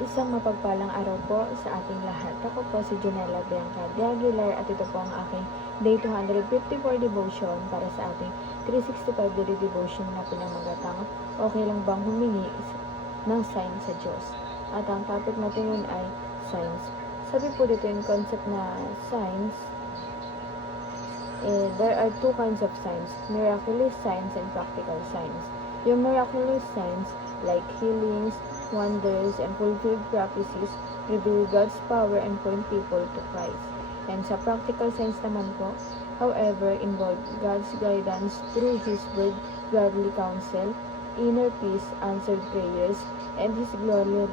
Isang mapagpalang araw po sa ating lahat. Ako po si Janela Bianca de Aguilar at ito po ang aking Day 254 Devotion para sa ating 365 Daily Devotion na pinamagatang okay lang bang humingi ng sign sa Diyos. At ang topic natin yun ay signs. Sabi po dito yung concept na signs, there are two kinds of signs, miraculous signs and practical signs. Yung miraculous signs like healings, wonders, and fulfilled prophecies reveal God's power and point people to Christ. And sa practical signs naman po, however, involve God's guidance through His Word, godly counsel, inner peace, answered prayers, and His glory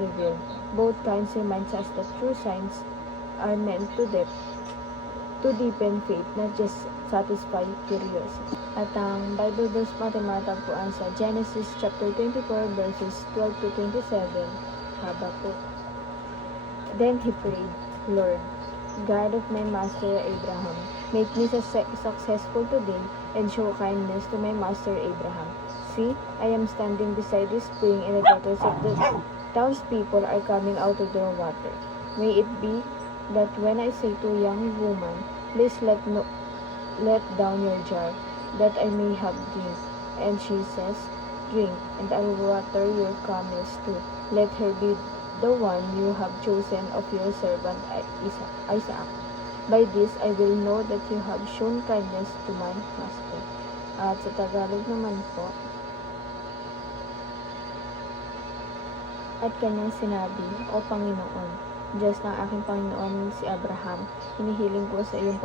revealed. Both kinds reminds us that true signs are meant to deepen faith, not just satisfy curiosity. At ang Bible verse natin matagpuan sa Genesis chapter 24 verses 12 to 27. Habakuk. Then he prayed, Lord, God of my master Abraham, make me successful today and show kindness to my master Abraham. See, I am standing beside this spring and the daughters of the townspeople are coming out to draw water. May it be that when I say to a young woman, please let down your jar, that I may have drink. And she says, drink, and I will water your camels too. Let her be the one you have chosen of your servant Isaac. By this I will know that you have shown kindness to my master. At sa Tagalog naman po, at kanyang sinabi, O Panginoon, Diyos ng aking Panginoon si Abraham, hinihiling ko sa iyong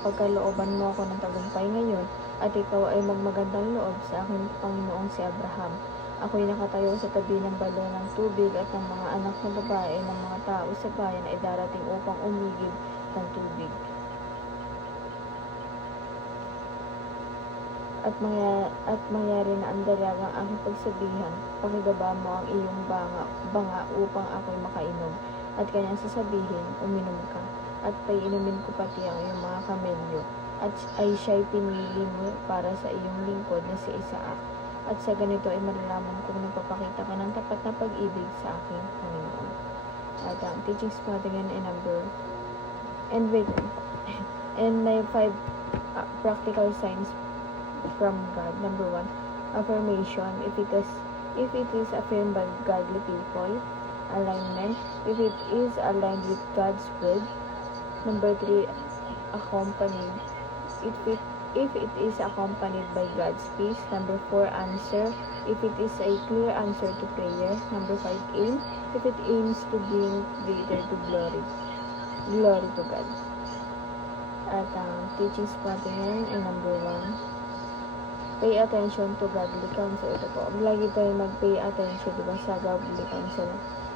pagkalooban mo ako ng tagumpay ngayon, at ikaw ay magmagandang loob sa aking Panginoong si Abraham. Ako'y nakatayo sa tabi ng balon ng tubig at ng mga anak na babae ng mga tao sa bayan ay darating upang umigib ng tubig. At mangyari na ang dalagang aking pagsabihan, pakibaba mo ang iyong banga upang ako'y makainom. At kanyang sasabihin, uminom ka, at paiinumin ko pati ang iyong mga kamelyo, at ay siya'y pinili mo para sa iyong lingkod na si Isaac. At sa ganito ay malalaman kong nagpapakita ka ng tapat na pag-ibig sa aking Panginoon. At ang teachings po natin ay and may 5 practical signs from God. Number 1, affirmation, if it is affirmed by godly people. Alignment, if it is aligned with God's word. Number 3, accompanied, if it is accompanied by God's peace. Number 4, answer, if it is a clear answer to prayer. Number 5, aim, if it aims to bring greater to glory to God. At ang teachings po natin ngayon ay number 1, pay attention to godly counsel. Ito po, lagi tayo mag-pay attention, diba, sa godly counsel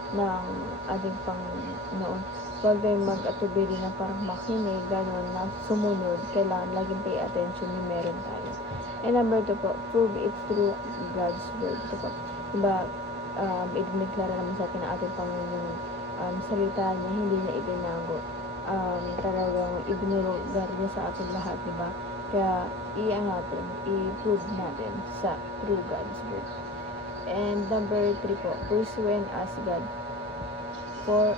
ng ating Panginoon. Huwag tayong mag-atubili na parang makinig, gano'n, na sumunod. Kailangan laging pay attention yung meron tayo. And number 2 po, prove it through God's word. Ito po, diba, idineklara naman sa atin ng ating Panginoon salita niya, hindi niya itinago. Talagang ibinulugar niya sa atin lahat, diba? Kaya i-prove natin sa through God's word. And number 3 po, pursue and ask God for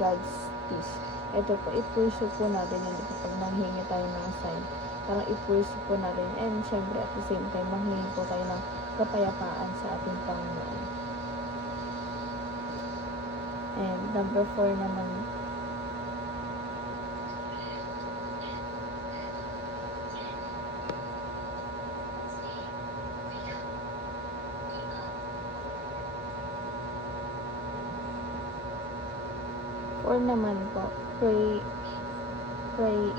God's peace. Ito po, i-pursue po natin yun, pag nanghingi tayo ng sign, parang i-pursue po natin, and syempre at the same time, manghingi po tayo ng kapayapaan sa ating Panginoon. And number 4 naman, or naman po, pray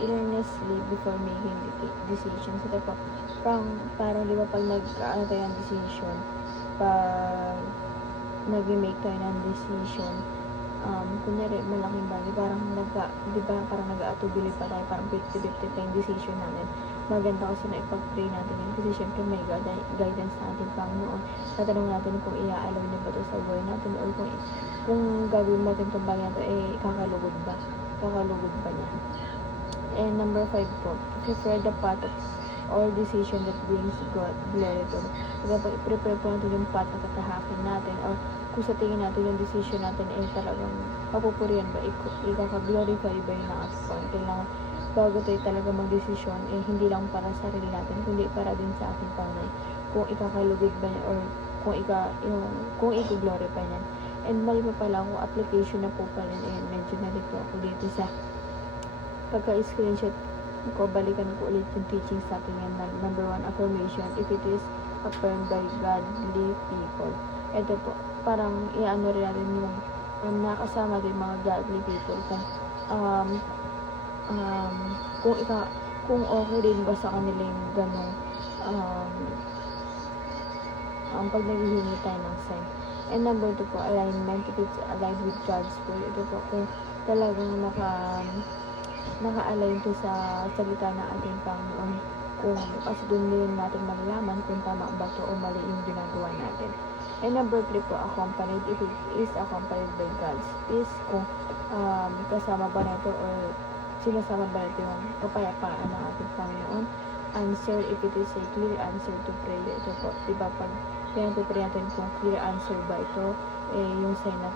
earnestly before making decisions. Ito po, parang di ba pag tayo ng decision, pag nag-make tayo ng decision, kunyari malaking bagay, parang parang nag-aatubili pa tayo, parang 50-50 pa yung decision natin. Maganda kasi na ipag-pray natin yun, kasi syempre may guidance na ating Panginoon. Tatanong natin kung i-allow niya ba ito sa buhay natin, or kung gagawin natin itong bagay na ito, kakalugod ba niya. And number 5 po, prepare the path of all decision that brings God glory to. Kaya pag i-prepare po natin yung path na tatahakin natin, or kung sa tingin natin yung decision natin ay talagang papupurihan ba, ikaka-glorify ba yun ng ating Panginoon. Kailangan bago tayo talaga mag-desisyon, hindi lang para sa sarili natin, kundi para din sa ating Panginoon. Kung ikakalugod ba niya or kung i-glorify niya. And mali pa pala kung application na po pala, medyo nalito ako dito sa pagka-screenshot ko. Balikan ko ulit yung teaching sa atin yan na number 1, affirmation, if it is affirmed by godly people. Ito po, parang iano rin natin yung nakasama din mga godly people kung okay din ba sa kanila yung ganong pag naghihingi tayo ng sign. And number 2 po, alignment, if it's aligned with God's word. Ito po, kung talagang naka-align to sa salita ng ating Panginoon, kasi doon din natin malalaman kung tama ba to o mali yung ginagawa natin. And number 3 po, accompanied, if it is accompanied by God's peace, kung kasama ba na ito or sinasama ba ito yung kapayapaan ng ating Panginoon. Answer, if it is a clear answer to prayer. Ito po, diba pag pinag-pray natin kung clear answer ba ito, yung sign na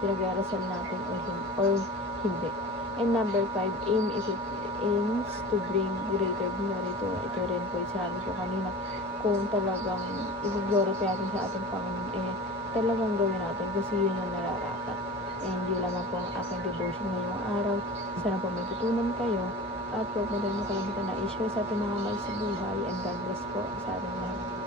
pinag-arasal natin or hindi. And number 5, aim, if it aims to bring greater glory to. Ito rin po, sabi ko kanina, kung talagang i-glorify natin sa ating Panginoon, talagang gawin natin kasi yun yung nararapat. And yun lamang po ang aking devotion ngayong araw. Sana po may tutunan kayo. At huwag mo din makalimutan na i-share sa ating mga mahal sa buhay. And God bless po sa ating lahat.